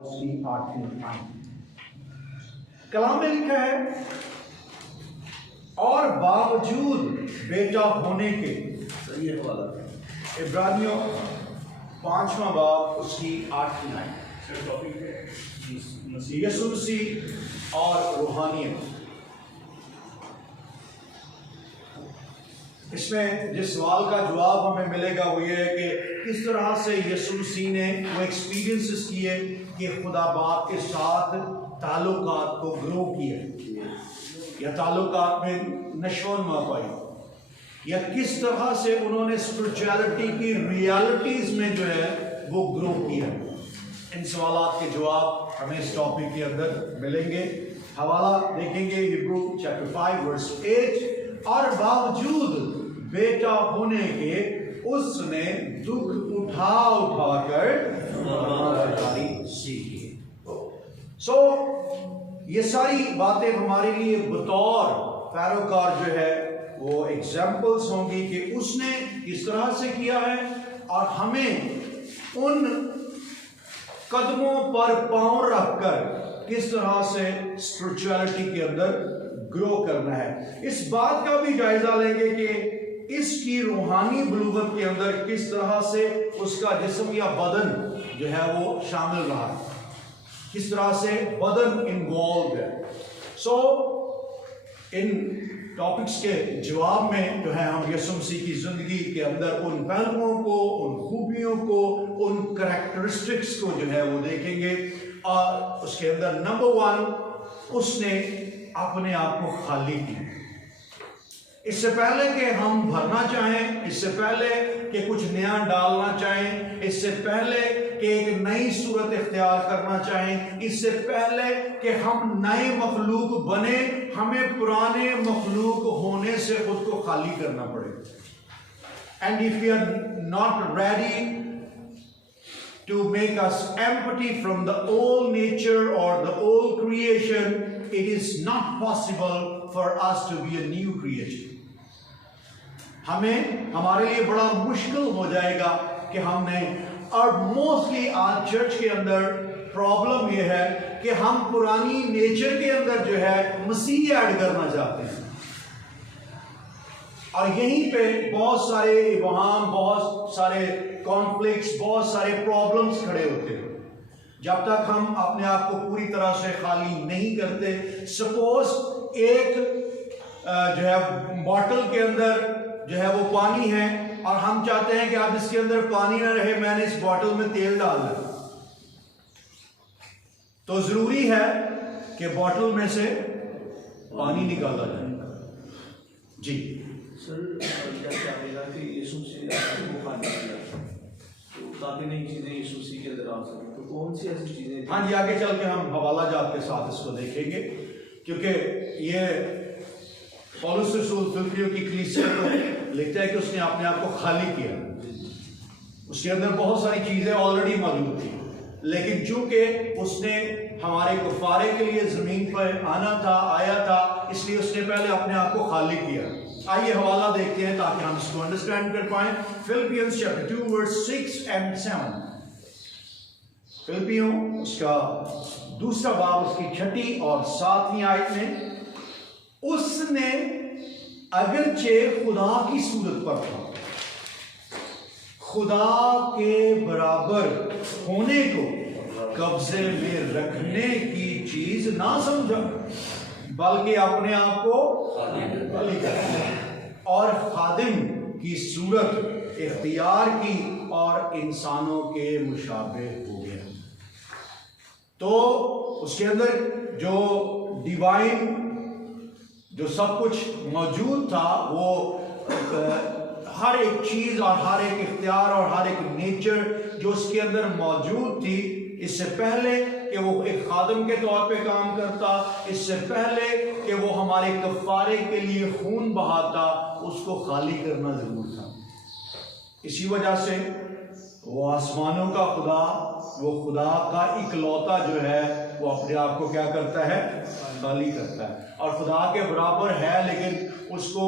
कलाम में लिखा है, और बावजूद बेटा होने के, सही है वाला, इब्रानियों 5वां बाब उसकी 8वीं आयत, टॉपिक है यीशु मसीह और रूहानियत। इसमें जिस सवाल का जवाब हमें मिलेगा वो ये है कि किस तरह से यीशु मसीह ने वो एक्सपीरियंसेस किए कि खुदा बाप के साथ ताल्लुकात को ग्रो किए या ताल्लुकात में नशोनमा पाई, या किस तरह से उन्होंने स्पिरिचुअलिटी की रियलिटीज में जो है वो ग्रो किया। इन सवालात के जवाब हमें इस टॉपिक के अंदर मिलेंगे। हवाला देखेंगे हिब्रू चैप्टर 5 वर्स 8, और बावजूद बेटा होने के उसने दुख उठा कर सीखी। ये सारी बातें हमारे लिए बतौर पैरोकार जो है वो एग्जाम्पल्स होंगी कि उसने किस तरह से किया है, और हमें उन कदमों पर पांव रखकर किस तरह से स्पिरिचुअलिटी के अंदर ग्रो करना है। इस बात का भी जायजा लेंगे कि इसकी रूहानी बलूगत के अंदर किस तरह से उसका जिस्म या बदन जो है वो शामिल रहा है, किस तरह से बदन इन्वॉल्व है। इन टॉपिक्स के जवाब में जो है हम यीशु मसीह की जिंदगी के अंदर उन पहलुओं को, उन खूबियों को, उन करैक्टरिस्टिक्स को जो है वो देखेंगे। और उसके अंदर नंबर 1, उसने अपने आप को खाली किया। इससे पहले कि हम भरना चाहें, इससे पहले कि कुछ नया डालना चाहें, इससे पहले कि एक नई सूरत इख्तियार करना चाहें, इससे पहले कि हम नए मखलूक बने, हमें पुराने मखलूक होने से खुद को खाली करना पड़ेगा। And if you are not ready to make us empty from the old nature or the old creation, it is not possible for us to be a new creation. हमें हमारे लिए बड़ा मुश्किल हो जाएगा कि हमने, और मोस्टली आज चर्च के अंदर प्रॉब्लम यह है कि हम पुरानी नेचर के अंदर जो है मसीह ऐड करना चाहते हैं, और यहीं पे बहुत सारे इबाहम, बहुत सारे कॉन्फ्लिक्ट्स, बहुत सारे प्रॉब्लम्स खड़े होते हैं जब तक हम अपने आप को पूरी तरह से खाली नहीं करते। सपोज एक जो है बॉटल के अंदर जो है वो पानी है, और हम चाहते हैं कि अब इसके अंदर पानी ना रहे, मैंने इस बॉटल में तेल डाल दिया, तो जरूरी है कि बॉटल में से पानी निकाला जाए। जी सर, क्या कहेगा कि यीशु मसीह ने खाली किया तो ताकि नई चीजें यीशु मसीह के अंदर आ सकें, तो कौन सी ऐसी चीजें? हाँ जी, आगे चल के हम हवाला जात के साथ इसको देखेंगे, क्योंकि ये पौलुस रसूल फिलिप्पियों की कलीसिया को लिखता है कि उसने अपने आप को खाली किया। उसके अंदर बहुत सारी चीजें ऑलरेडी मौजूद थी, लेकिन चूंकि उसने हमारे कुफारे के लिए जमीन पर आया था, इसलिए उसने पहले अपने आप को खाली किया। आइए हवाला देखते हैं ताकि हम इसको अंडरस्टैंड कर पाए। Philippians chapter 2 verse 6 and 7। फिलिपियों उसका 2रा बाब उसकी 6ठी और 7वीं आयत में, उसने अगरचे खुदा की सूरत पर था, खुदा के बराबर होने को कब्जे में रखने की चीज ना समझा, बल्कि अपने आप को खाली कर और खादिम की सूरत इख्तियार की और इंसानों के मुशाबे हो गया। तो उसके अंदर जो डिवाइन, जो सब कुछ मौजूद था, वो हर एक चीज और हर एक इख्तियार और हर एक नेचर जो उसके अंदर मौजूद थी, इससे पहले कि वो एक खादम के तौर पे काम करता, इससे पहले कि वो हमारे कफारे के लिए खून बहाता, उसको खाली करना जरूर था। इसी वजह से वो आसमानों का खुदा, वो खुदा का इकलौता जो है वो अपने आप को क्या करता है? खाली करता है। और खुदा के बराबर है, लेकिन उसको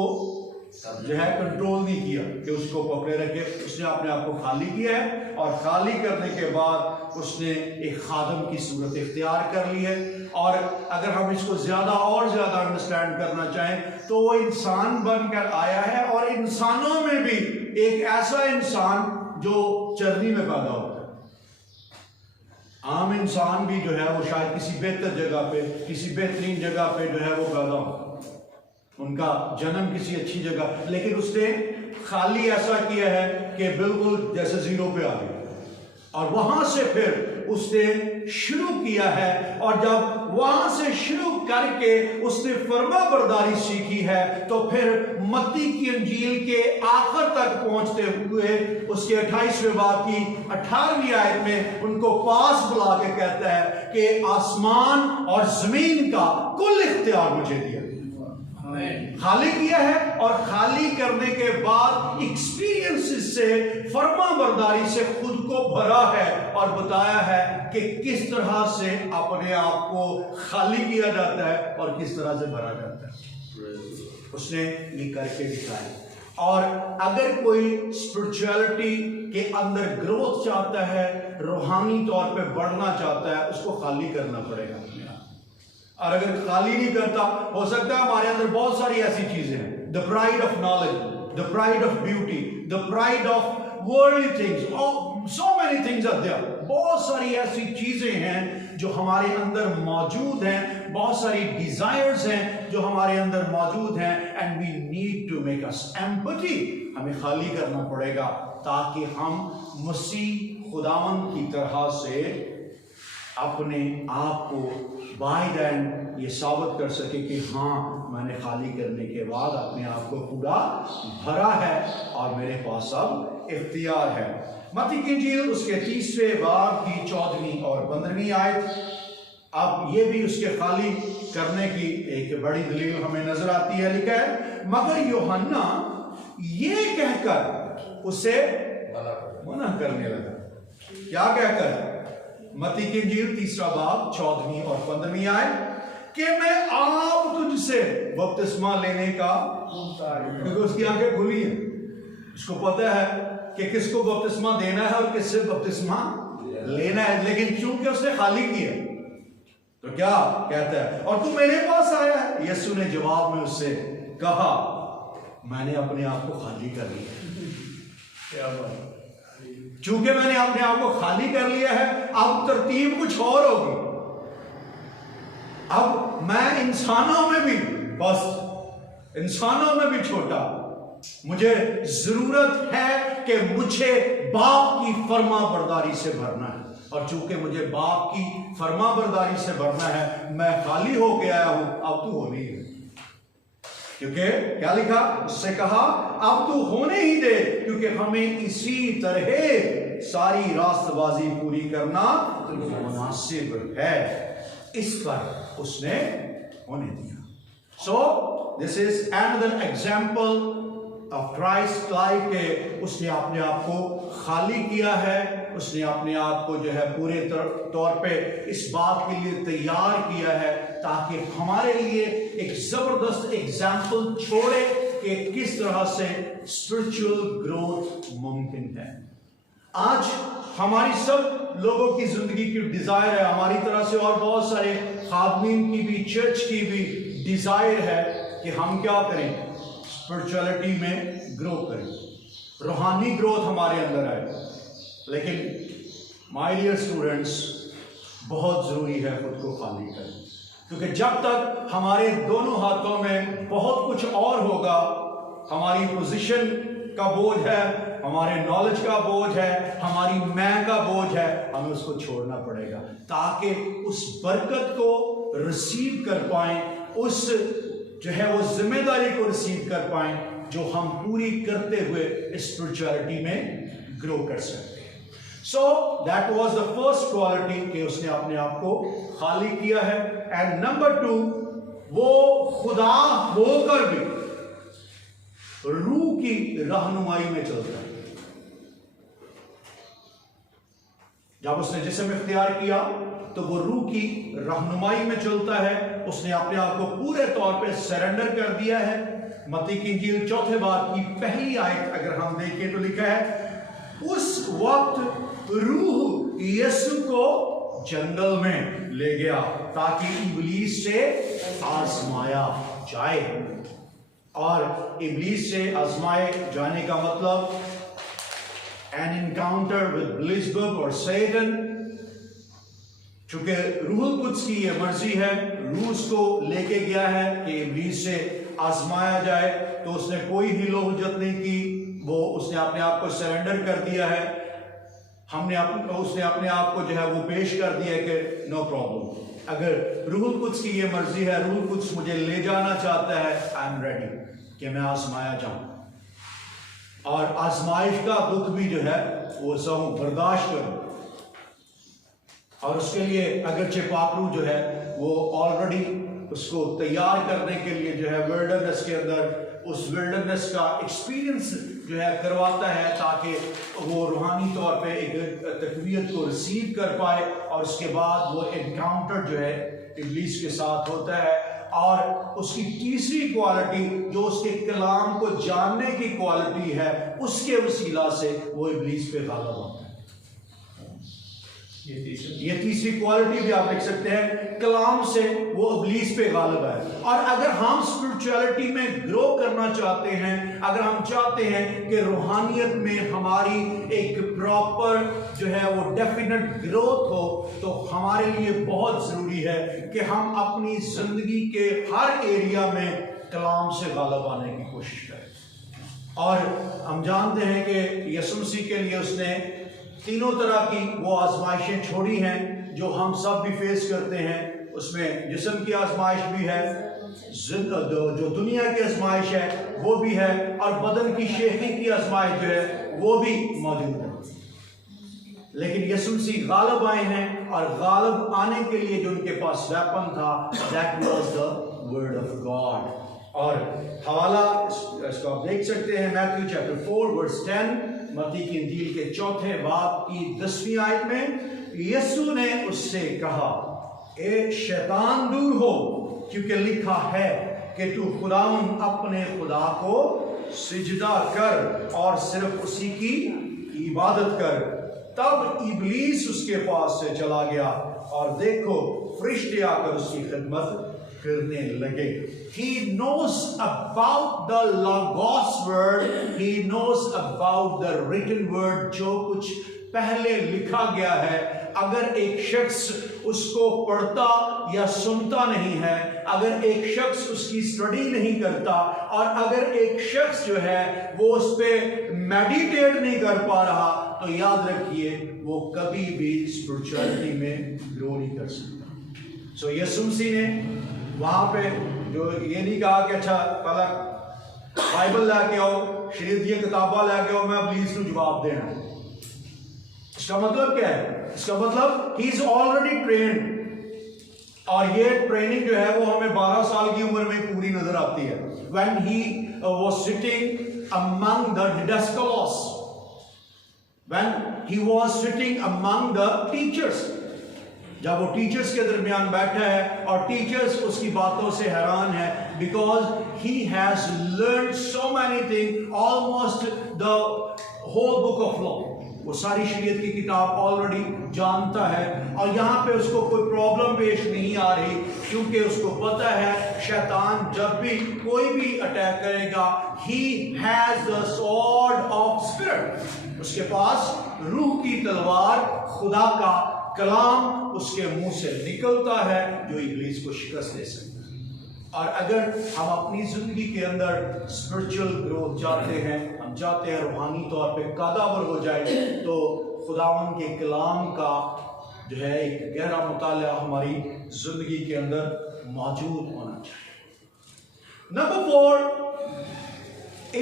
जो है कंट्रोल नहीं किया कि उसको पकड़े रखे, उसने अपने आप को खाली किया है और खाली करने के बाद उसने एक खादम की सूरत इख्तियार कर ली है। और अगर हम इसको ज़्यादा और ज़्यादा अंडरस्टैंड करना चाहें तो वो इंसान बनकर आया है, और इंसानों में भी एक ऐसा इंसान जो चरनी में पैदा होता है। आम इंसान भी जो है वो शायद किसी बेहतर जगह पे, किसी बेहतरीन जगह पे जो है वो पैदा हो, उनका जन्म किसी अच्छी जगह, लेकिन उसने खाली ऐसा किया है कि बिल्कुल जैसे जीरो पे आ गया, और वहां से फिर उसने शुरू किया है। और जब वहां से शुरू करके उसने फर्मा बरदारी सीखी है तो फिर मत्ती की इंजील के आखिर तक पहुंचते हुए उसके 28वें बाब की 18वीं आयत में उनको पास बुला के कहता है कि आसमान और जमीन का कुल इख्तियार मुझे दिया। खाली किया है, और खाली करने के बाद एक्सपीरियंसेस से, फर्मा बरदारी से खुद को भरा है और बताया है कि किस तरह से अपने आप को खाली किया जाता है और किस तरह से भरा जाता है। उसने ये करके दिखाया। और अगर कोई स्पिरिचुअलिटी के अंदर ग्रोथ चाहता है, रूहानी तौर पे बढ़ना चाहता है, उसको खाली करना पड़ेगा। और अगर खाली नहीं करता, हो सकता है हमारे अंदर बहुत सारी ऐसी चीजें हैं, the pride of knowledge, the pride of beauty, the pride of worldly things, so many things are there. बहुत सारी ऐसी चीजें हैं जो हमारे अंदर मौजूद हैं, बहुत सारी डिजायर्स हैं जो हमारे अंदर मौजूद हैं, and we need to make us empathy. हमें खाली करना पड़ेगा ताकि हम मसीह खुदावंद की तरह से अपने आप को बाय दैन ये साबित कर सके कि हाँ, मैंने खाली करने के बाद अपने आप को पूरा भरा है और मेरे पास अब इख्तियार है। मत्ती की इंजील उसके 30वें बाब की 14वीं और 15वीं आयत। अब ये भी उसके खाली करने की एक बड़ी दलील हमें नजर आती है। लिखा है, मगर यूहन्ना ये कहकर उसे मना करने लगा। क्या कहकर? मत्ती की इंजील 3रा बाब 14वीं और 15वीं आयत कि मैं आप तुझसे बपतिस्मा लेने का, क्योंकि उसकी आंखें खुली हैं, उसको पता है कि किसको बपतिस्मा देना है और किससे बपतिस्मा लेना है, लेकिन चूंकि उसने खाली किया तो क्या कहता है, और तू मेरे पास आया है। यीशु ने जवाब में उससे कहा, मैंने अपने आप को खाली कर लिया। क्या बात, चूंकि मैंने अपने आप को खाली कर लिया है, अब तरतीब कुछ और होगी। अब मैं इंसानों में भी, बस इंसानों में भी छोटा, मुझे जरूरत है कि मुझे बाप की फर्मा बरदारी से भरना है, और चूंकि मुझे बाप की फर्मा बरदारी से भरना है, मैं खाली हो के आया हूं, अब तू होने ही है। क्योंकि क्या लिखा, उससे कहा अब तू होने ही दे, क्योंकि हमें इसी तरह सारी रास्तबाजी पूरी करना मुनासिब है। इस पर उसने होने दिया। So this is another example of Christ life के उसने अपने आप को खाली किया है, उसने अपने आप को जो है पूरे तौर पे इस बात के लिए तैयार किया है ताकि हमारे लिए एक जबरदस्त एग्जाम्पल छोड़े कि किस तरह से स्पिरिचुअल ग्रोथ मुमकिन है। आज हमारी सब लोगों की जिंदगी की डिजायर है, हमारी तरह से और बहुत सारे खादमीन की भी, चर्च की भी डिजायर है कि हम क्या करें, स्पिरिचुअलिटी में ग्रो करें, रूहानी ग्रोथ हमारे अंदर आए। लेकिन माय डियर स्टूडेंट्स, बहुत जरूरी है खुद को खाली करें, क्योंकि जब तक हमारे दोनों हाथों में बहुत कुछ और होगा, हमारी पोजीशन का बोझ है, हमारे नॉलेज का बोझ है, हमारी मैं का बोझ है, हमें उसको छोड़ना पड़ेगा ताकि उस बरकत को रिसीव कर पाएं, उस जो है वो जिम्मेदारी को रिसीव कर पाएं जो हम पूरी करते हुए स्पिरिचुअलिटी में ग्रो कर सकते हैं। So that was the first quality कि उसने अपने आप को खाली किया है। एंड नंबर 2, वो खुदा होकर भी रूह की रहनुमाई में चलता है। जब उसने जिस्म इख्तियार किया तो वो रूह की रहनुमाई में चलता है, उसने अपने आप को पूरे तौर पे सरेंडर कर दिया है। मत्ती की इंजील 4 बाब की पहली आयत अगर हम देखें तो लिखा है, उस वक्त रूह यीशु को जंगल में ले गया ताकि इब्लीस से आजमाया जाए। और इब्लीस से आजमाए जाने का मतलब एन इनकाउंटर विद बिलीजबुल और सैटन। चूंकि रूहुल कुद्स की यह मर्जी है, रूह उसको लेके गया है कि इब्लीस से आजमाया जाए, तो उसने कोई हीलो हुज्जत नहीं की, वो उसने अपने आप को सरेंडर कर दिया है। उसने अपने आप को जो है वो पेश कर दिया है कि नो प्रॉब्लम, अगर रूहुल कुद्स की ये मर्जी है, रूहुल कुद्स मुझे ले जाना चाहता है, आई एम रेडी कि मैं आजमाया जाऊं और आजमाइश का दुख भी जो है वो सहूं, बर्दाश्त करूं। और उसके लिए अगरचे पाकरू जो है वो ऑलरेडी उसको तैयार करने के लिए जो है विल्डरनेस के अंदर उस विल्डरनेस का एक्सपीरियंस जो है करवाता है ताकि वो रूहानी तौर पे एक तकवीयत को रिसीव कर पाए और उसके बाद वो एनकाउंटर जो है इब्लीस के साथ होता है। और उसकी तीसरी क्वालिटी जो उसके कलाम को जानने की क्वालिटी है, उसके वसीला से वो इब्लीस पे गालिब होता है। ये तीसरी क्वालिटी भी आप लिख सकते हैं, कलाम से वो इब्लीस पे गालिब है। और अगर हम स्पिरिचुअलिटी में ग्रो करना चाहते हैं, अगर हम चाहते हैं कि रूहानियत में हमारी एक प्रॉपर जो है वो डेफिनेट ग्रोथ हो, तो हमारे लिए बहुत जरूरी है कि हम अपनी जिंदगी के हर एरिया में कलाम से गालिब आने की कोशिश करें। और हम जानते हैं कि यीशु मसीह के लिए उसने तीनों तरह की वो आजमाइशें छोड़ी हैं जो हम सब भी फेस करते हैं। उसमें जिस्म की आजमाइश भी है, जो दुनिया की आजमाइश है वो भी है, और बदन की शेखी की आजमाइश जो है वो भी मौजूद है। लेकिन यीशु मसीह गालिब आए हैं, और गालिब आने के लिए जो उनके पास वेपन था, that was the word of God. और हवाला इसको आप देख सकते हैं, मैथ्यू चैप्टर 4 वर्स 10, मत्ती की इंजील के 4 बाब की 10वीं आयत में यीशु ने उससे कहा, ए शैतान दूर हो, क्योंकि लिखा है कि तू खुदावन अपने खुदा को सिजदा कर और सिर्फ उसी की इबादत कर। तब इब्लीस उसके पास से चला गया, और देखो फरिश्ते आकर उसकी खिदमत करने लगे। He knows about the Logos word, he knows about the written word, जो कुछ पहले लिखा गया है। अगर एक शख्स उसको पढ़ता या सुनता नहीं है, अगर एक शख्स उसकी स्टडी नहीं करता, और अगर एक शख्स जो है वो उस पर मेडिटेट नहीं कर पा रहा, तो याद रखिए वो कभी भी स्पिरिचुअलिटी में ग्रो नहीं कर सकता। सो यीशु मसीह ने वहां पे जो ये नहीं कहा कि अच्छा पहला बाइबल लाके आओ, शरीयत की किताबा लाके आओ, मैं इब्लीस को जवाब देना। इसका मतलब क्या है? इसका मतलब ही इज ऑलरेडी ट्रेन्ड, और ये ट्रेनिंग जो है वो हमें 12 साल की उम्र में पूरी नजर आती है। When he was sitting among the didascalos, when he was sitting among the teachers, जब वो टीचर्स के दरमियान बैठा है और टीचर्स उसकी बातों से हैरान है, because he has learn so many thing, almost the whole book of law, वो सारी शरीयत की किताब ऑलरेडी जानता है, और यहाँ पे उसको कोई प्रॉब्लम पेश नहीं आ रही, क्योंकि उसको पता है शैतान जब भी कोई भी अटैक करेगा, he has the sword of spirit, उसके पास रूह की तलवार, खुदा का कलाम उसके मुंह से निकलता है जो इब्लीस को शिकस्त दे सकता है। और अगर हम अपनी जिंदगी के अंदर स्पिरिचुअल ग्रोथ चाहते हैं, हम चाहते हैं रूहानी तौर पे कादावर हो जाए, तो खुदावन के कलाम का जो है एक गहरा मुताला हमारी जिंदगी के अंदर मौजूद होना चाहिए। Number 4,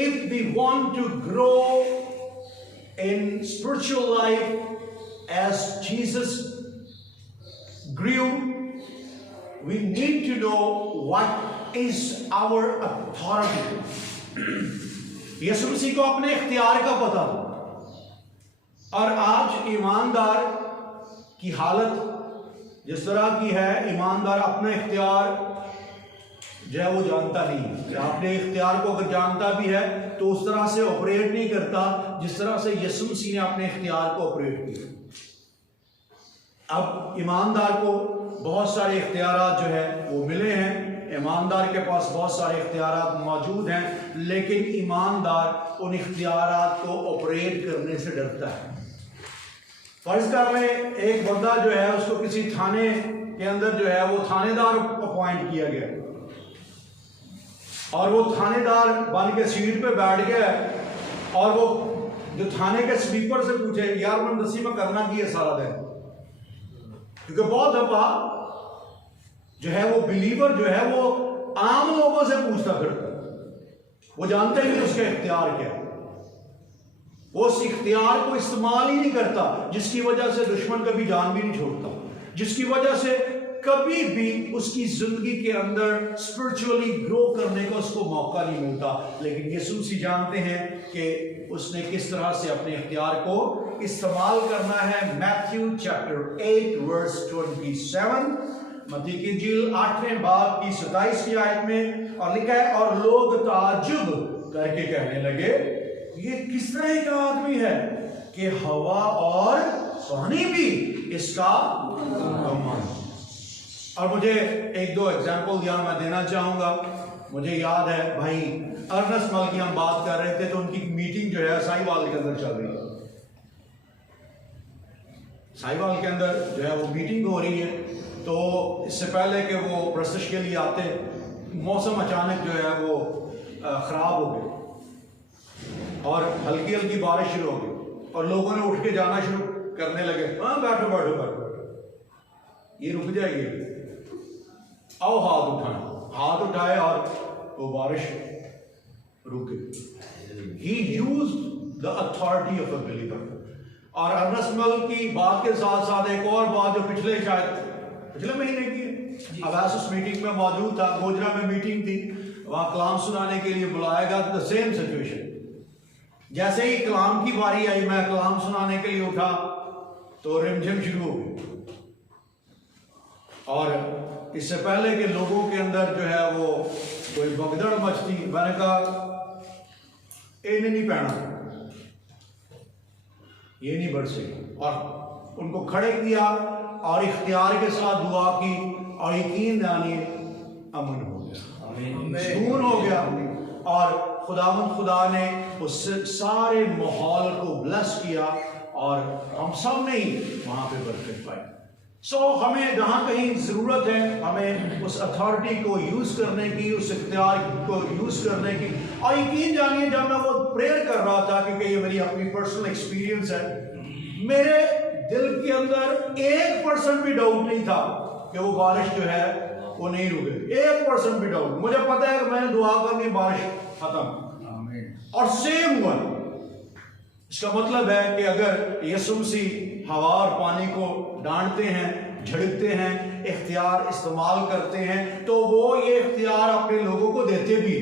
if we want to grow in spiritual life as Jesus grew, we need to know what is our authority. यीशु मसीह को अपने इख्तियार का पता, और आज ईमानदार की हालत जिस तरह की है, ईमानदार अपना इख्तियार जो है वो जानता नहीं। अपने इख्तियार को अगर जानता भी है तो उस तरह से ऑपरेट नहीं करता जिस तरह से यीशु मसीह ने अपने इख्तियार को ऑपरेट किया। अब ईमानदार को बहुत सारे इख्तियारात जो है वो मिले हैं, ईमानदार के पास बहुत सारे इख्तियारात मौजूद हैं, लेकिन ईमानदार उन इख्तियारात को ऑपरेट करने से डरता है। फर्ज कर लें एक बंदा जो है उसको किसी थाने के अंदर जो है वो थानेदार अपॉइंट किया गया और वो थानेदार बन के सीट पे बैठ गया और वो जो थाने के स्पीकर से पूछे यार मैं दसी में करना की है सारा दिन, क्योंकि बहुत दफा जो है वो बिलीवर जो है वो आम लोगों से पूछता फिरता, वो जानते ही नहीं उसका इख्तियार क्या है, वो उस इख्तियार को इस्तेमाल ही नहीं करता, जिसकी वजह से दुश्मन कभी जान भी नहीं छोड़ता, जिसकी वजह से कभी भी उसकी जिंदगी के अंदर स्पिरिचुअली ग्रो करने का उसको मौका नहीं मिलता। लेकिन यीशु मसीह जानते हैं कि उसने किस तरह से अपने इख्तियार को इस्तेमाल करना है। मैथ्यू चैप्टर 8 वर्स 27, मत्ती की इंजील 8वें बाब की 27वीं आयत में और लिखा है, और लोग ताज्जुब करके कहने लगे ये किस तरह का आदमी है कि हवा और पानी भी इसका कमाल। और मुझे एक दो एग्जाम्पल यहाँ मैं देना चाहूंगा। मुझे याद है भाई अर्नस्ट मल की हम बात कर रहे थे तो उनकी मीटिंग जो है साहिवाल के अंदर चल रही है, साहिवाल के अंदर जो है वो मीटिंग हो रही है। तो इससे पहले कि वो प्रस्तुत के लिए आते, मौसम अचानक जो है वो खराब हो गया और हल्की हल्की बारिश शुरू हो गई और लोगों ने उठ के जाना शुरू करने लगे, हाँ बैठो बैठो बैठो, ये रुक जाएगी, आओ हाथ उठाए, हाथ उठाए और वो बारिश रुक गई। He used the authority of a believer। और अर्नस्ट मल की बात के साथ साथ एक और बात जो पिछले महीने की अवासुस मीटिंग में मौजूद था, गोजरा में मीटिंग थी, वहां कलाम सुनाने के लिए बुलाया गया। द सेम सिचुएशन, जैसे ही कलाम की बारी आई मैं कलाम सुनाने के लिए उठा तो रिमझिम शुरू हो गई और इससे पहले के लोगों के अंदर जो है वो कोई भगदड़ मचती। मैंने कहा इन्हें नहीं पहना, ये नहीं बरसे, और उनको खड़े किया और इख्तियार के साथ दुआ की और यकीन जानिए अमन हो गया, सुकून हो गया और खुदा ने उस सारे माहौल को ब्लेस किया और हम सब ने ही वहां पे बरकत पाई। हमें जहां कहीं जरूरत है हमें उस अथॉरिटी को यूज करने की, उस इख्तियार को यूज करने की। और यकीन जानिए जब मैं वो प्रेयर कर रहा था, क्योंकि ये मेरी अपनी पर्सनल एक्सपीरियंस है, मेरे दिल के अंदर 1% भी डाउट नहीं था कि वो बारिश जो है वो नहीं रुके। 1% भी डाउट, मुझे पता है कि मैंने दुआ करनी बारिश खत्म। और सेम हुआ। इसका मतलब है कि अगर यीशु मसीह हवा और पानी को डांटते हैं, झड़कते हैं, इख्तियार इस्तेमाल करते हैं, तो वो ये इख्तियार अपने लोगों को देते भी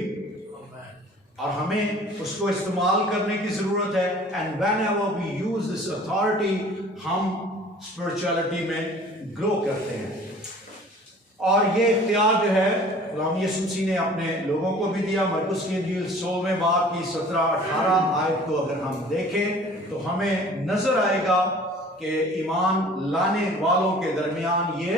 और हमें उसको इस्तेमाल करने की जरूरत है। And whenever we use this authority हम स्पिरिचुअलिटी में ग्रो करते हैं। और ये इख्तियार जो है गुलाम यीशु मसीह ने अपने लोगों को भी दिया। मरकुस की इंजील 16वें बाब की 17-18 आयत को अगर हम देखें तो हमें नजर आएगा कि ईमान लाने वालों के दरमियान ये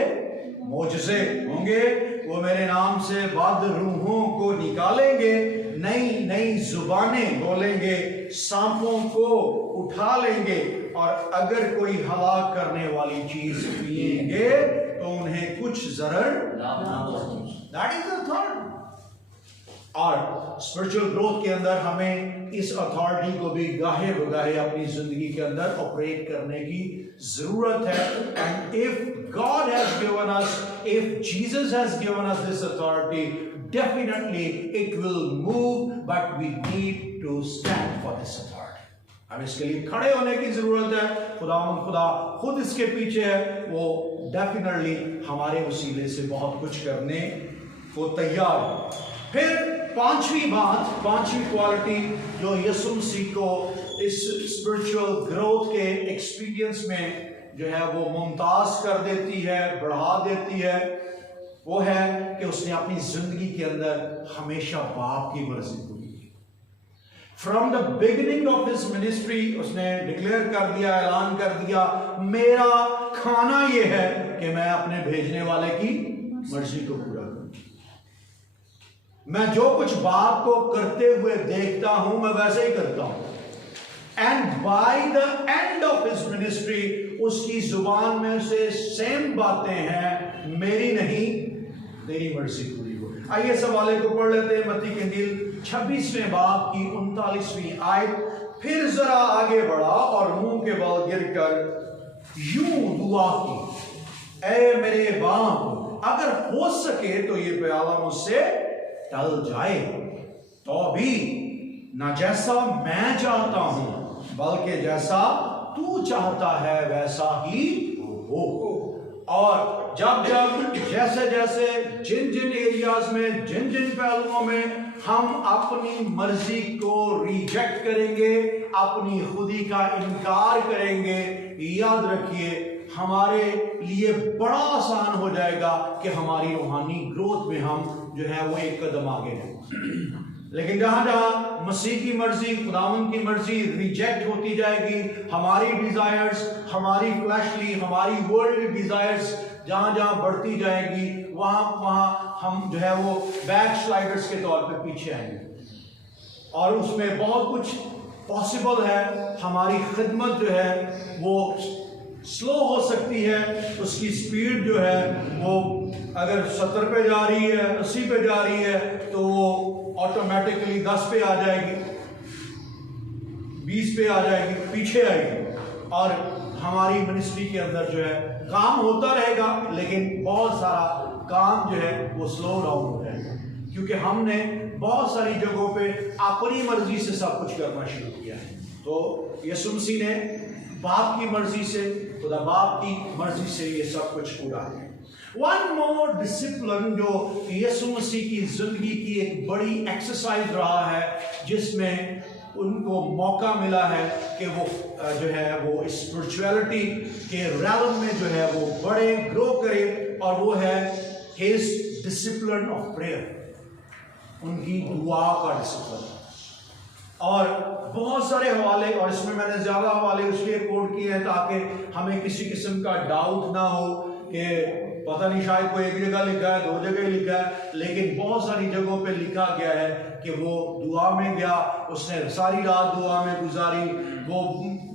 मोजज़े होंगे। वो मेरे नाम से बद रूहों को निकालेंगे, नई नई जुबानें बोलेंगे, सांपों को उठा लेंगे और अगर कोई हलाक करने वाली चीज पिएंगे तो उन्हें कुछ जरर ना हो। That is the authority. और स्पिरिचुअल ग्रोथ के अंदर हमें इस अथॉरिटी को भी गाहे बगाहे अपनी जिंदगी के अंदर ऑपरेट करने की जरूरत है। And if God has given us, if Jesus has given us this authority, definitely it will move, but we need to stand for this authority. अब इसके लिए खड़े होने की जरूरत है। खुदा खुद इसके पीछे है, वो डेफिनेटली हमारे वसीले से बहुत कुछ करने को तैयार है। फिर पांचवी क्वालिटी जो यीशु मसीह को इस स्पिरिचुअल ग्रोथ के एक्सपीरियंस में जो है वो मुमताज कर देती है, बढ़ा देती है, वो है कि उसने अपनी जिंदगी के अंदर हमेशा बाप की मर्जी पूरी की। From the beginning of his ministry उसने डिक्लेयर कर दिया, ऐलान कर दिया, मेरा खाना यह है कि मैं अपने भेजने वाले की मर्जी को पूरा करूं। मैं जो कुछ बाप को करते हुए देखता हूं मैं वैसे ही करता हूं। And by the end of his ministry उसकी जुबान में से सेम बातें हैं, मेरी नहीं तेरी मर्जी पूरी हो। आइए इस हवाले को पढ़ लेते हैं। मत्ती की इंजील 26वें बाब की 39वीं आयत। फिर जरा आगे बढ़ा और मुंह के बल गिरकर यूं दुआ की, ऐ मेरे बाप, अगर हो सके तो ये प्याला मुझसे टल जाए, तो भी ना जैसा मैं चाहता हूं बल्कि जैसा तू चाहता है वैसा ही हो। और जब जब जैसे जैसे जिन जिन एरियाज में, जिन जिन पहलुओं में हम अपनी मर्जी को रिजेक्ट करेंगे, अपनी खुदी का इनकार करेंगे, याद रखिए हमारे लिए बड़ा आसान हो जाएगा कि हमारी रूहानी ग्रोथ में हम जो है वो एक कदम आगे हैं। लेकिन जहां जहां मसीह की मर्जी, खुदावंद की मर्जी रिजेक्ट होती जाएगी, हमारी डिजायर्स, हमारी फ्लैशली, हमारी वर्ल्ड डिजायर्स जहां जहां बढ़ती जाएगी, वहां वहां हम जो है वो बैक स्लाइडर्स के तौर पे पीछे आएंगे। और उसमें बहुत कुछ पॉसिबल है। हमारी खिदमत जो है वो स्लो हो सकती है, उसकी स्पीड जो है वो अगर 70 पे जा रही है, 80 पे जा रही है, तो वो ऑटोमेटिकली 10 पे आ जाएगी, 20 पे आ जाएगी, पीछे आएगी। और हमारी मिनिस्ट्री के अंदर जो है काम होता रहेगा, लेकिन बहुत सारा काम जो है वो स्लो डाउन हो जाएगा, क्योंकि हमने बहुत सारी जगहों पे अपनी मर्जी से सब कुछ करना शुरू किया है। तो यीशु मसीह ने बाप की मर्जी से, खुदा बाप की मर्जी से ये सब कुछ पूरा है। वन मोर डिसिप्लिन जो यीशु मसीह की जिंदगी की एक बड़ी एक्सरसाइज रहा है, जिसमें उनको मौका मिला है कि वो जो है वो स्पिरिचुअलिटी के रैलम में जो है वो बड़े ग्रो करे, और वो है हिज डिसिप्लिन ऑफ प्रेयर, उनकी दुआ का डिसिप्लिन। और बहुत सारे हवाले, और इसमें मैंने ज्यादा हवाले इसलिए कोट किए हैं ताकि हमें किसी किस्म का डाउट ना हो कि पता नहीं शायद कोई एक जगह लिखा है, 2 जगह लिखा है, लेकिन बहुत सारी जगहों पे लिखा गया है कि वो दुआ में गया, उसने सारी रात दुआ में गुजारी, वो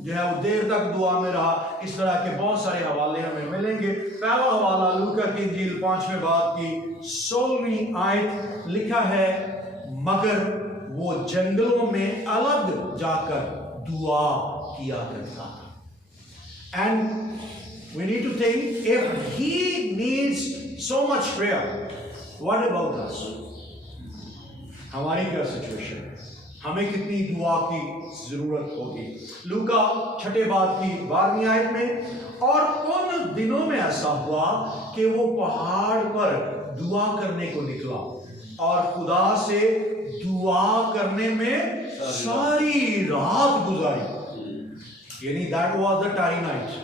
जो है वो देर तक दुआ में रहा। इस तरह के बहुत सारे हवाले हमें मिलेंगे। पहला हवाला लूका की इंजील 5वें बाब की 16वीं आयत, लिखा है, मगर वो जंगलों में अलग जाकर दुआ किया करता था। And we need to think, if he needs so much prayer, what about us? हमारी क्या सिचुएशन है? हमें कितनी दुआ की जरूरत होगी? लूका 6 बाब की 12वीं आयत में, और उन दिनों में ऐसा हुआ कि वो पहाड़ पर दुआ करने को निकला और खुदा से दुआ करने में सारी रात गुजारी। यानी that was the Tari night.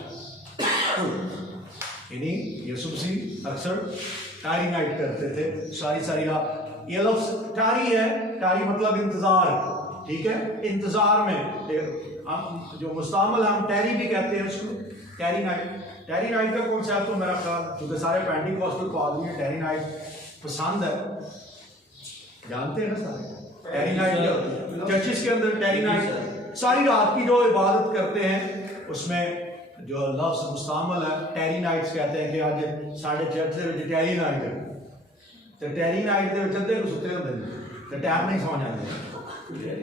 यानी यीशु मसीह अक्सर टारी नाइट करते थे, सारी रात। ये लफ्ज टारी है, टारी मतलब इंतजार, ठीक है, इंतजार में हम जो मुस्तामल हम टैरी भी कहते हैं उसको, टैरी नाइट। टैरी नाइट का कॉन्सेप्ट तो मेरा ख्याल, क्योंकि सारे पेंटिकॉस्टल को आदमी टैरी नाइट पसंद है, जानते हैं ना सारे टैरी नाइट। चर्चिस के अंदर टैरी नाइट सारी रात की जो इबादत करते हैं, उसमें जो लफ्ज़ मुस्तामल है टैरी नाइट्स कहते हैं कि आज साढ़े चर्च के टैरी नाइट है, तो टैरी नाइट के अद्धे को सुते होंगे तो टाइम नहीं सो जाते,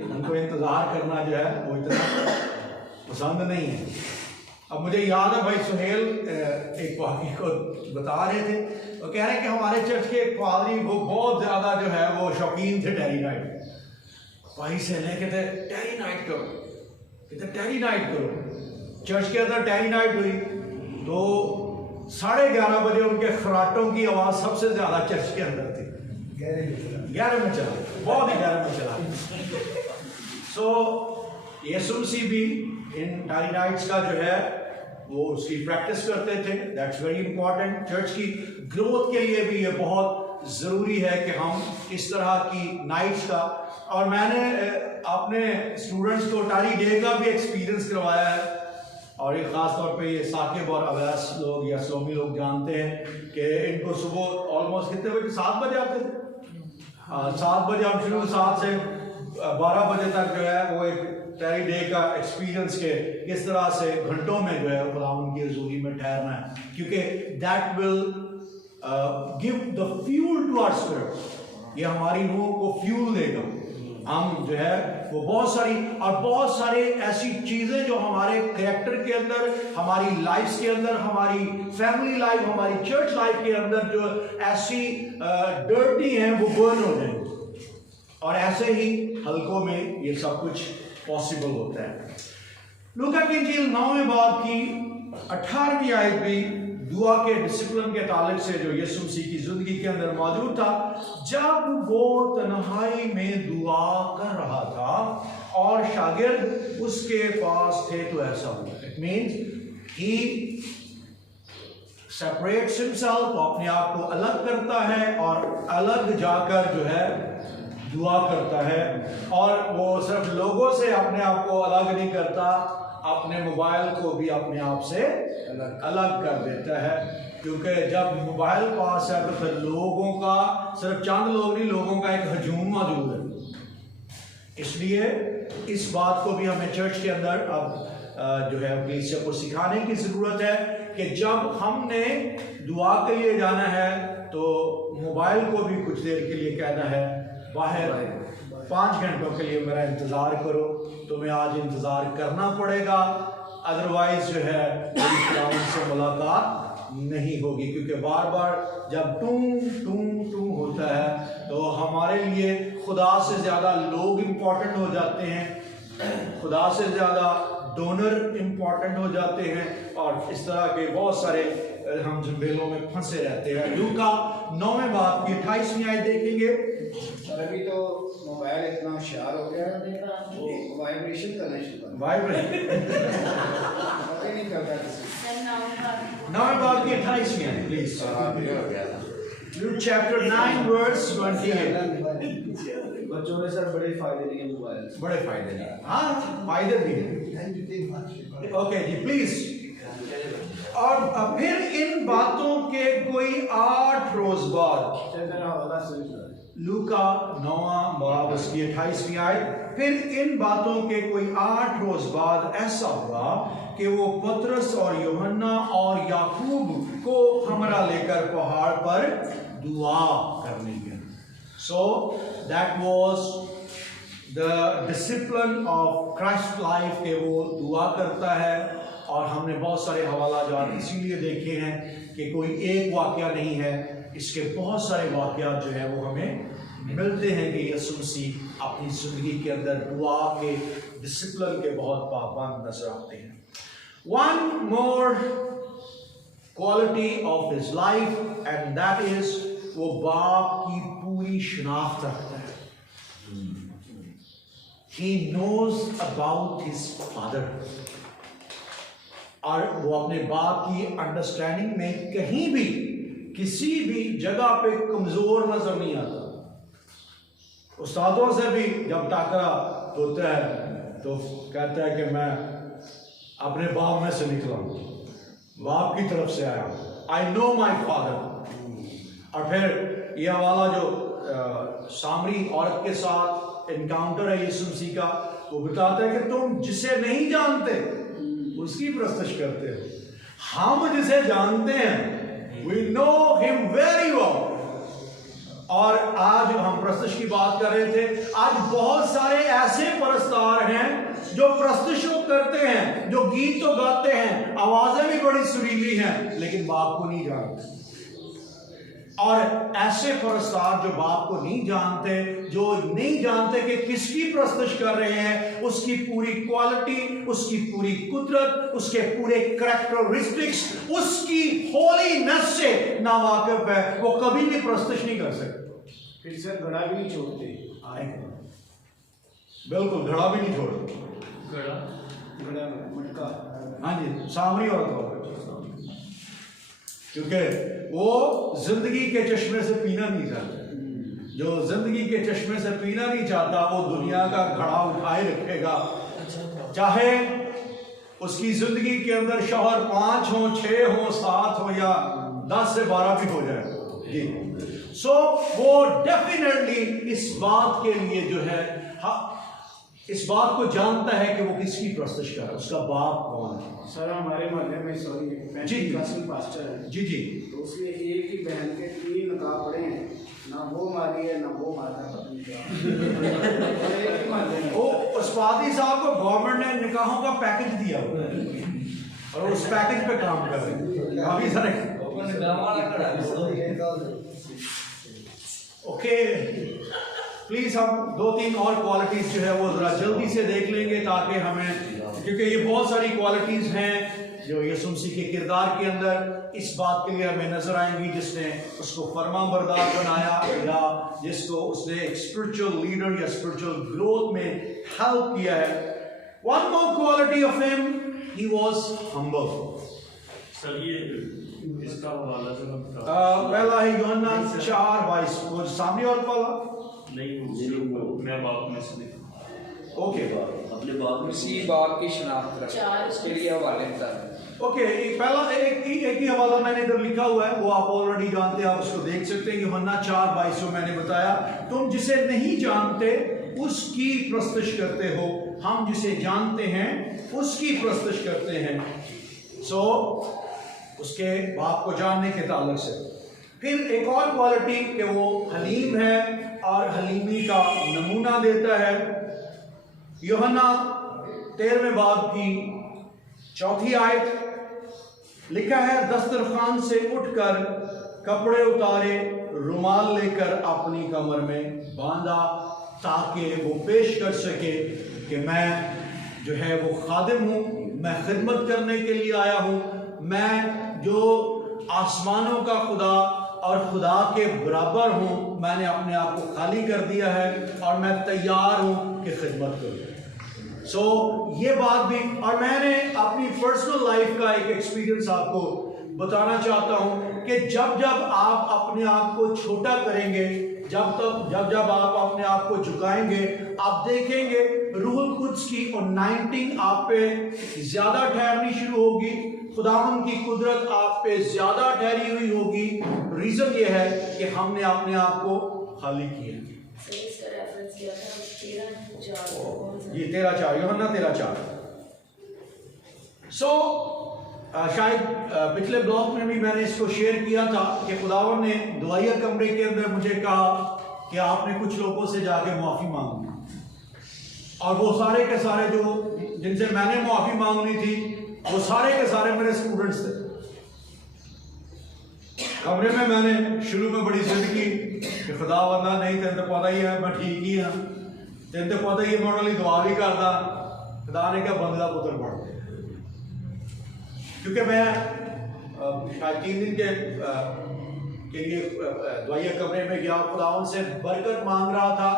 उनको इंतजार करना जो है वो इतना पसंद नहीं है। अब मुझे याद है भाई सुहेल एक वाक़ई को बता रहे थे, वो कह रहे हैं कि हमारे चर्च के एक पादरी वो बहुत ज़्यादा जो है वो शौकीन थे टैरी नाइट। भाई से ले कहते टैरी नाइट करो, कहते टैरी नाइट करो। चर्च के अंदर टैरी नाइट हुई तो 11:30 बजे उनके खराटों की आवाज़ सबसे ज़्यादा चर्च के अंदर थी। 11 में चला, बहुत ही 11 में चला। सो यीशु मसीह भी इन टैरी नाइट्स का जो है वो उसकी प्रैक्टिस करते थे। That's very important. चर्च की ग्रोथ के लिए भी ये बहुत ज़रूरी है कि हम इस तरह की नाइट्स का, और मैंने अपने स्टूडेंट्स को टारी डे का भी एक्सपीरियंस करवाया है, और ये ख़ास तौर पे ये साकिब और अवैस लोग या सोमी लोग जानते हैं कि इनको सुबह ऑलमोस्ट कितने बजे, 7 बजे आते थे। 7 बजे हम शुरू, 7 से 12 बजे तक जो है वो एक टारी डे का एक्सपीरियंस के किस तरह से घंटों में जो है खुदावंद की हज़ूरी में ठहरना है, क्योंकि that will give the fuel to our spirit. ये हमारी रूह को फ्यूल देगा। हम जो है वो बहुत सारी ऐसी चीज़ें जो हमारे कैरेक्टर के अंदर, हमारी लाइफ के अंदर, हमारी फैमिली लाइफ, हमारी चर्च लाइफ के अंदर जो ऐसी डर्टी हैं वो बर्न हो जाएंगी, और ऐसे ही हल्कों में ये सब कुछ पॉसिबल होता है। लूका की इंजील 9वें बाब की 18वीं आयत भी दुआ के डिसिप्लिन के ताल्लुक से जो यीशु मसीह की जिंदगी के अंदर मौजूद था। जब वो तन्हाई में दुआ कर रहा था और शागिर्द उसके पास थे तो ऐसा हुआ। It means he separates himself, अपने आप को अलग करता है और अलग जाकर जो है दुआ करता है। और वो सिर्फ लोगों से अपने आप को अलग नहीं करता, अपने मोबाइल को भी अपने आप से अलग कर देता है, क्योंकि जब मोबाइल पास है तो फिर लोगों का, सिर्फ चंद लोग नहीं, लोगों का एक हजूम मौजूद है। इसलिए इस बात को भी हमें चर्च के अंदर अब जो है कलीसिया को सिखाने की ज़रूरत है कि जब हमने दुआ के लिए जाना है तो मोबाइल को भी कुछ देर के लिए कहना है बाहर 5 घंटों के लिए मेरा इंतज़ार करो, तुम्हें आज इंतज़ार करना पड़ेगा, अदरवाइज जो है मेरी खुदावंद से मुलाकात नहीं होगी। क्योंकि बार बार जब टू टू टू होता है तो हमारे लिए खुदा से ज़्यादा लोग इम्पोर्टेंट हो जाते हैं, खुदा से ज़्यादा डोनर इम्पोर्टेंट हो जाते हैं, और इस तरह के बहुत सारे हम झमेलों में फंसे रहते हैं। लूका 9वें बाब की 28वीं आयत देखेंगे। और अभी तो मोबाइल इतना होशियार हो गया वो वाइब्रेशन करना शुरू कर पता नहीं करता किसी। 9वें बाब की 28वीं आयत प्लीज। Luke chapter 9 verse 28। बच्चों ने सर बड़े फायदे लिए मोबाइल से। बड़े फायदे लिए, हाँ फायदे भी हैं। ओके जी प्लीज। और फिर इन बातों के कोई 8 रोज बाद, लूका 9वां बाब उसकी 28वीं आयत, फिर इन बातों के कोई 8 रोज बाद ऐसा हुआ कि वो पतरस और यूहन्ना और याकूब को हमरा लेकर पहाड़ पर दुआ करने गए। So that was the discipline of Christ life के वो दुआ करता है। और हमने बहुत सारे हवाला जात इसीलिए देखे हैं कि कोई एक वाकया नहीं है, इसके बहुत सारे वाकयात जो है वो हमें मिलते हैं कि यीशु मसीह अपनी जिंदगी के अंदर दुआ के डिसिप्लिन के बहुत पाबंद नजर आते हैं। One more quality of his life and that is वो बाप की पूरी शिनाख्त रखता है। He knows about his father, और वो अपने बाप की अंडरस्टैंडिंग में कहीं भी किसी भी जगह पे कमजोर नजर नहीं आता। उस्तादों से भी जब टाकरा होता है तो कहता है कि मैं अपने बाप में से निकला हूं, बाप की तरफ से आया हूं, आई नो माई फादर। और फिर यह हवाला जो सामरी औरत के साथ इनकाउंटर है यीशु मसीह का, वो बताता है कि तुम जिसे नहीं जानते उसकी प्रस्तुत करते हो, हम जिसे जानते हैं we know him very well। और आज हम प्रस्तुत की बात कर रहे थे, आज बहुत सारे ऐसे परस्तार हैं जो प्रस्तुत करते हैं, जो गीत तो गाते हैं, आवाजें भी बड़ी सुरीली हैं, लेकिन बाप को नहीं जानते। और ऐसे परस्तार जो बाप को नहीं जानते, जो नहीं जानते कि किसकी प्रस्तुत कर रहे हैं, उसकी पूरी क्वालिटी, उसकी पूरी कुदरत, उसके पूरे कैरेक्टरिस्टिक्स, उसकी होलीनेस से ना वाकिफ है, वो कभी भी प्रस्तुत नहीं कर सकते। फिर सर घड़ा भी नहीं छोड़ते। बिल्कुल घड़ा भी नहीं छोड़ते। घड़ा बड़ा मटका। हाँ जी, सामरी औरत हो, क्योंकि वो जिंदगी के चश्मे से पीना नहीं चाहता। जो जिंदगी के चश्मे से पीना नहीं चाहता वो दुनिया का घड़ा उठाए रखेगा, चाहे उसकी जिंदगी के अंदर शौहर 5 हो, 6 हो, 7 हो या 10 से 12 भी हो जाए जी। सो वो डेफिनेटली इस बात के लिए जो है, इस बात को जानता है कि वो किसकी प्रस्तुत कर रहा है, उसका बाप कौन है। सर हमारे मोहल्ले में सॉरी जी कासिम पास्टर है जी जी, तो उसने एक ही बहन के 3 निकाह पढ़े हैं, ना वो मारी है ना वो मारा है, पता नहीं क्या। और एक ही मोहल्ले में। वो उस पादी साहब को गवर्नमेंट ने निकाहों का पैकेज दिया हुआ है और उस पैकेज पे काम कर रहे हैं काफी सारे। ओके प्लीज हम 2-3 और क्वालिटीज जो है वो जरा जल्दी से देख लेंगे, ताकि हमें, क्योंकि ये बहुत सारी क्वालिटीज हैं जो यीशु मसीह के किरदार के अंदर इस बात के लिए हमें नजर आएंगी, जिसने उसको फरमाबरदार बनाया या जिसको उसने एक स्पिरिचुअल लीडर या स्पिरिचुअल ग्रोथ में हेल्प किया है। One more quality of him, he was humble. Sir ये इसका हवाला से मैं बता पहला है यूहन्ना 4:22, वो सामने और वाला नहीं, मैं बाप में से नहीं। ओके अपने बाप में उसी बाप की शनाख्त रखें, उसके लिए हवाले बता दें। ओके, पहला एक ही हवाला मैंने इधर लिखा हुआ है, वो आप ऑलरेडी जानते हैं, आप उसको देख सकते हैं। यूहन्ना 4:22 में मैंने बताया, तुम जिसे नहीं जानते उसकी प्रस्तुत करते हो, हम जिसे जानते हैं उसकी प्रस्तुत करते हैं। सो उसके बाप को जानने के ताल्लुक से फिर एक और क्वालिटी कि वो हलीम है और हलीमी का नमूना देता है। यूहन्ना 13वें बाब की 4थी आयत लिखा है, दस्तरखान से उठकर कपड़े उतारे, रुमाल लेकर अपनी कमर में बांधा, ताकि वो पेश कर सके कि मैं जो है वो खादिम हूँ, मैं खिदमत करने के लिए आया हूँ, मैं जो आसमानों का खुदा और खुदा के बराबर हूँ, मैंने अपने आप को खाली कर दिया है और मैं तैयार हूँ कि खिदमत करूँ। सो ये बात भी, और मैंने अपनी पर्सनल लाइफ का एक एक्सपीरियंस आपको बताना चाहता हूँ कि जब जब आप अपने आप को छोटा करेंगे, जब आप अपने आप को झुकाएंगे, आप देखेंगे रूहुल कुद्स की अनाइंटिंग आप पे ज्यादा ठहरनी शुरू होगी, खुदावंद की कुदरत आप पे ज्यादा ठहरी हुई होगी। रीजन ये है कि हमने अपने आप को खाली किया। ये 13:4, यूहन्ना 13:4। सो शायद पिछले ब्लॉग में भी मैंने इसको शेयर किया था कि खुदावंद ने दुआया कमरे के अंदर मुझे कहा कि आपने कुछ लोगों से जाके माफी मांगनी, और वो सारे के सारे जो जिनसे मैंने माफी मांगनी थी वो सारे के सारे मेरे स्टूडेंट्स थे। कमरे में मैंने शुरू में बड़ी जिद की कि खुदावंदा नहीं, तेरे तो पता ही है मैं ठीक ही हाँ, तेरे तो पता ही है मैं उन्होंने दुआ भी करता। खुदा ने कहा बंदे का पुत्र पढ़, क्योंकि मैं शायद 3 दिन के लिए दुआया कमरे में गया, खुदावंद से बरकत मांग रहा था,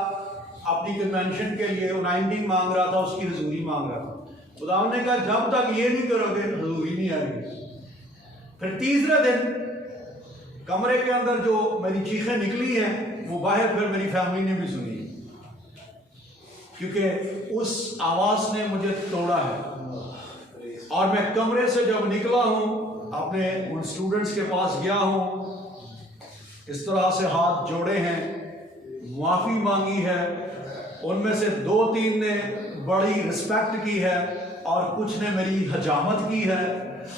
अपनी कन्वेंशन के लिए अनाइंटिंग मांग रहा था, उसकी हजूरी मांग रहा था। खुदावंद ने कहा जब तक ये नहीं करोगे हजूरी नहीं आएगी। फिर तीसरे दिन कमरे के अंदर जो मेरी चीखें निकली हैं वो बाहर फिर मेरी फैमिली ने भी सुनी, क्योंकि उस आवाज ने मुझे तोड़ा है। और मैं कमरे से जब निकला हूं, अपने उन स्टूडेंट्स के पास गया हूं, इस तरह से हाथ जोड़े हैं, माफी मांगी है, उनमें से 2-3 ने बड़ी रिस्पेक्ट की है और कुछ ने मेरी हजामत की है,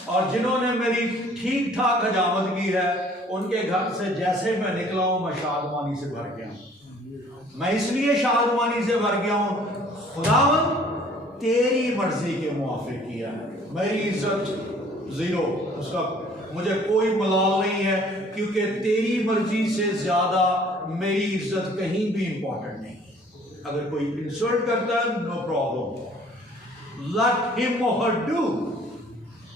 और जिन्होंने मेरी ठीक ठाक हजामत की है उनके घर से जैसे मैं निकला हूं मैं शादमानी से भर गया हूं। मैं इसलिए शादमानी से भर गया हूं, खुदावंद तेरी मर्जी के मुआफिक किया है, मेरी इज्जत जीरो, उसका मुझे कोई मलाल नहीं है, क्योंकि तेरी मर्जी से ज्यादा मेरी इज्जत कहीं भी इंपॉर्टेंट नहीं। अगर कोई इंसल्ट करता है नो प्रॉब्लम, लेट हिम और हर डू,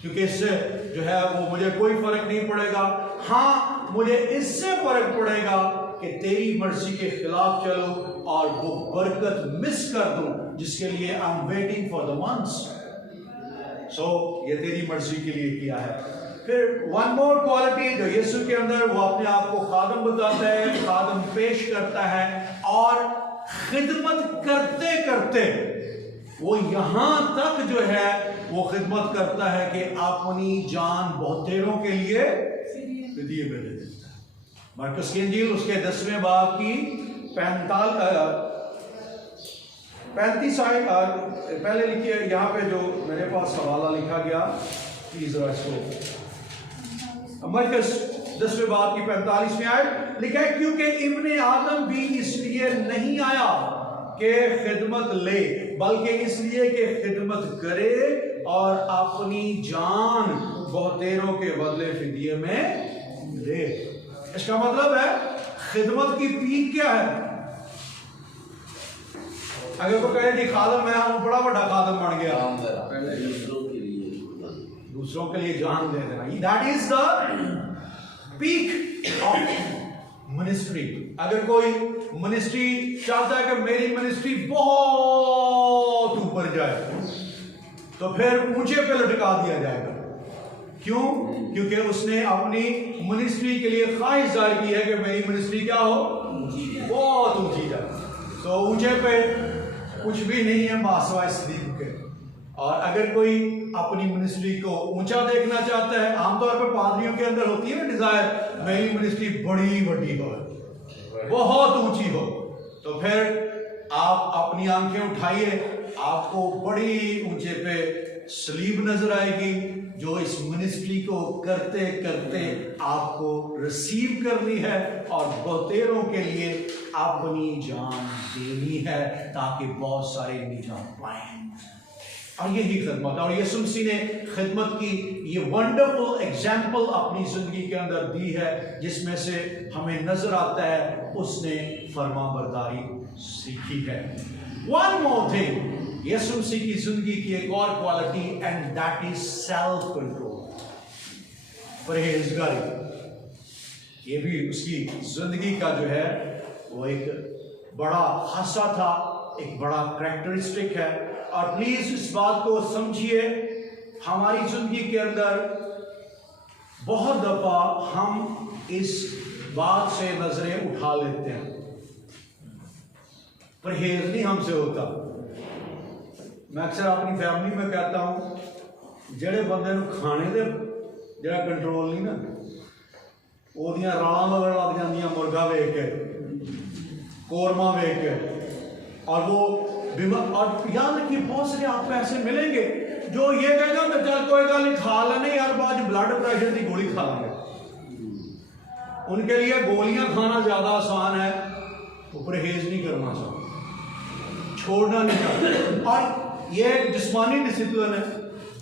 क्योंकि इससे जो है वो मुझे कोई फर्क नहीं पड़ेगा। हाँ, मुझे इससे फर्क पड़ेगा कि तेरी मर्जी के खिलाफ चलो और वो बरकत मिस कर दूं जिसके लिए I am waiting for the months. So ये तेरी मर्जी के लिए किया है। फिर वन मोर क्वालिटी जो यीशु के अंदर, वो अपने आप को खादम बताता है, खादम पेश करता है, और खिदमत करते करते वो यहां तक जो है वो खिदमत करता है कि अपनी जान बहुतेरों के लिए फिदिये में दे देता है। मरकुस की इंजील उसके 10वें बाब की 35 पहले लिखिए, यहाँ पे जो मेरे पास हवाला लिखा गया, प्लीज जरा इसको, मरकुस 10वें बाब की 45वीं आयत लिखा है, क्योंकि इब्ने आदम भी इसलिए नहीं आया कि खिदमत ले, बल्कि इसलिए कि खिदमत करे और अपनी जान बहुतेरों के बदले फिदिये में दे। इसका मतलब है खिदमत की पीक क्या है? अगर कोई कहे कि खादम है, हम बड़ा बड़ा खादम बन गया, दूसरों के लिए जान दे देना, that is the peak of ministry. अगर कोई मिनिस्ट्री चाहता है कि मेरी मिनिस्ट्री बहुत ऊपर जाए, तो फिर ऊंचे पे लटका दिया जाएगा। क्यों? क्योंकि उसने अपनी मिनिस्ट्री के लिए ख्वाहिश जाहिर की है कि मेरी मिनिस्ट्री क्या हो, बहुत ऊंची जाए। तो ऊंचे पे कुछ भी नहीं है मासवा सलीब के। और अगर कोई अपनी मिनिस्ट्री को ऊंचा देखना चाहता है, आमतौर पर पादरियों के अंदर होती है ना डिजायर, मेरी मिनिस्ट्री बड़ी बड़ी हो, बहुत ऊंची हो, तो फिर आप अपनी आंखें उठाइए, आपको बड़ी ऊंचे पे सलीब नजर आएगी, जो इस मिनिस्ट्री को करते करते आपको रिसीव करनी है और बहुतेरों के लिए अपनी जान देनी है, ताकि बहुत सारे निजात पाएं। और यही खिदमत, और यीशु मसीह ने खिदमत की ये वंडरफुल एग्जाम्पल अपनी जिंदगी के अंदर दी है, जिसमें से हमें नजर आता है उसने फरमाबरदारी सीखी है। वन मोर थिंग, यीशु मसीह की जिंदगी की एक और quality, and that is self control, परहेजगारी। ये भी उसकी जिंदगी का जो है वो एक बड़ा हादसा था, एक बड़ा कैरेक्टरिस्टिक है। और प्लीज इस बात को समझिए, हमारी जिंदगी के अंदर बहुत दफा हम इस बात से नजरें उठा लेते हैं, परहेज नहीं हमसे होता। मैं अक्सर अपनी फैमिली में कहता हूं, जेड़े बंदे खाने दे जरा कंट्रोल नहीं ना, ओदियां रालां वगैरह लग जांदियां मुर्गा वेख के, कोरमा वेख के, और वो बीमार। और याद रखिए, बहुत सारे आपको ऐसे मिलेंगे जो ये कहेगा कि चल कोई गल नहीं, खा लेने यार, बाद ब्लड प्रेशर की गोली खा लेंगे। उनके लिए गोलियां खाना ज्यादा आसान है, वो परहेज नहीं करना चाहते, छोड़ना नहीं चाहते। और ये जिस्मानी डिसिप्लिन है,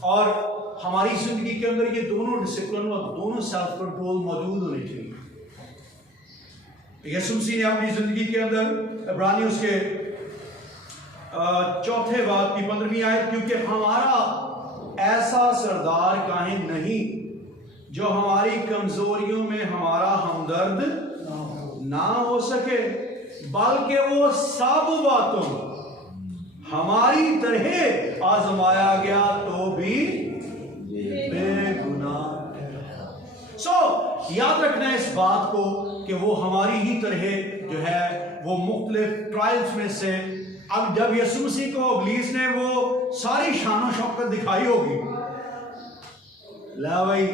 और हमारी जिंदगी के अंदर ये दोनों डिसिप्लिन और दोनों सेल्फ कंट्रोल मौजूद होने चाहिए। यीशु मसीह ने अपनी जिंदगी के अंदर, इब्रानी उसके 4 बाब की 15वीं आयत, क्योंकि हमारा ऐसा सरदार काहे नहीं जो हमारी कमजोरियों में हमारा हमदर्द ना हो सके, बल्कि वो सब बातों हमारी तरह आजमाया गया तो भी बेगुनाह। याद रखना है इस बात को कि वो हमारी ही तरह जो है वो मुख्तलिफ ट्रायल्स में से, अब जब यीशु मसीह को इब्लीस ने वो सारी शान शौकत दिखाई होगी, ला भाई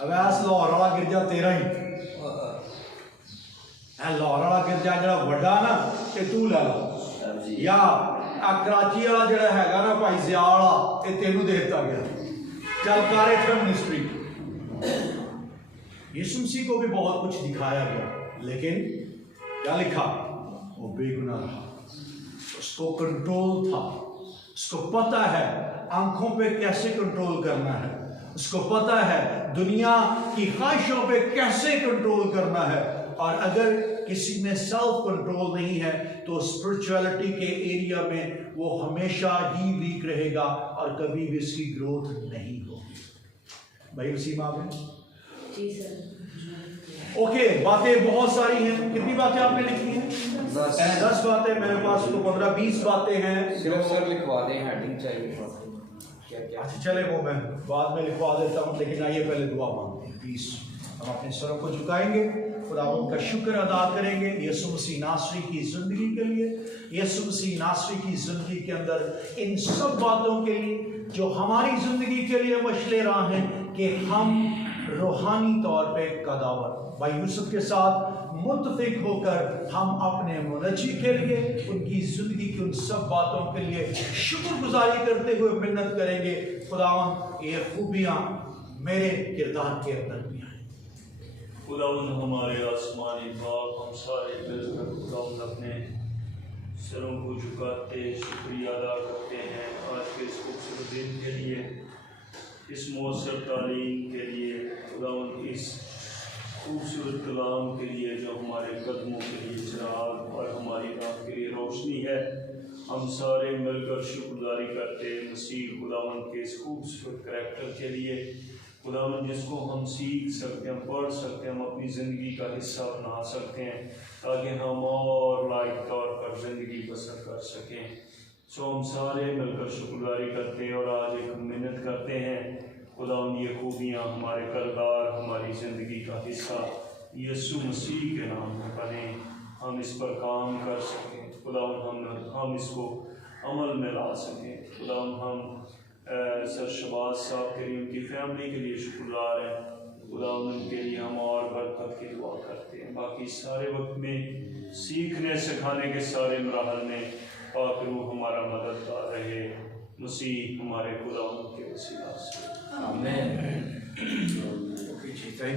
अवैस लाहौर वाला गिरजा तेरा ही, लाहौर वाला गिरजा जरा वड्डा ना ते तू लै ला, या कराची वाला जरा हैगा ना भाई जिया वाला ये तेनू दे दिता गया, चल कर इधर मिनिस्ट्री। यीशु मसीह को भी बहुत कुछ दिखाया गया, लेकिन क्या लिखा, वो बेगुनाह रहा, उसको कंट्रोल था, उसको पता है आंखों पे कैसे कंट्रोल करना है, उसको पता है दुनिया की ख्वाहिशों पे कैसे कंट्रोल करना है। और अगर किसी में सेल्फ कंट्रोल नहीं है तो स्पिरिचुअलिटी के एरिया में वो हमेशा ही वीक रहेगा और कभी भी उसकी ग्रोथ नहीं होगी। भाई उसी माँ में ओके, बातें बहुत सारी हैं। कितनी बातें आपने लिखी हैं? 10 बातें। मेरे पास तो 15-20 बातें हैं। सिर्फ सर लिखवा दें, हेडिंग चाहिए। क्या क्या अच्छा चले, वो मैं बाद में लिखवा देता हूँ, लेकिन आइए पहले दुआ मांगते हैं। प्लीज हम अपने सरों को झुकाएंगे, खुदावंद का शुक्र अदा करेंगे यीशु मसीह नासरी की जिंदगी के लिए, यीशु मसीह नासरी की जिंदगी के अंदर इन सब बातों के लिए जो हमारी जिंदगी के लिए मशले राह हैं कि हम रूहानी तौर पे कदावर भाई यूसुफ के साथ मुत्तफिक होकर हम अपने मुनज्जी के लिए, उनकी जिंदगी की उन सब बातों के लिए शुक्रगुजारी करते हुए मिन्नत करेंगे। खुदावंद ये खूबियाँ मेरे किरदार के अंदर भी आए। खुदावंद हमारे आसमानी बाप, हम सारे मिलकर खुदावंद अपने सरों को झुकाते शुक्रिया अदा करते हैं आज के इस खूबसूरत दिन के लिए, इस मौसर तालीम के लिए, खुदावंद इस खूबसूरत कलाम के लिए जो हमारे कदमों के लिए चिराग और हमारी राह के लिए रोशनी है। हम सारे मिलकर शुक्रगुजारी करते हैं मसीह खुदावंद के इस खूबसूरत करैक्टर के लिए, खुदावंद जिसको हम सीख सकते हैं, पढ़ सकते हैं, हम अपनी ज़िंदगी का हिस्सा बना सकते हैं ताकि हम और लायक तौर पर ज़िंदगी बसर कर सकें। सो हम सारे मिलकर शुक्रगुजारी करते हैं और आज एक हम मिन्नत करते हैं खुदावंद ये खूबियाँ हमारे किरदार, हमारी ज़िंदगी का हिस्सा यीशु मसीह के नाम में बने, हम इस पर काम कर सकें खुदावंद, हम इसको अमल में ला सकें खुदावंद। हम सर शहबाज साहब के लिए, उनकी फैमिली के लिए शुक्रगुजार हैं खुदावंद, उनके लिए हम और बरकत की दुआ करते हैं। बाकी सारे वक्त में सीखने सिखाने के सारे मराहल में पाक रूह हमारा मददगार रहे, मसीह हमारे खुदावंद के वसीला से आमीन।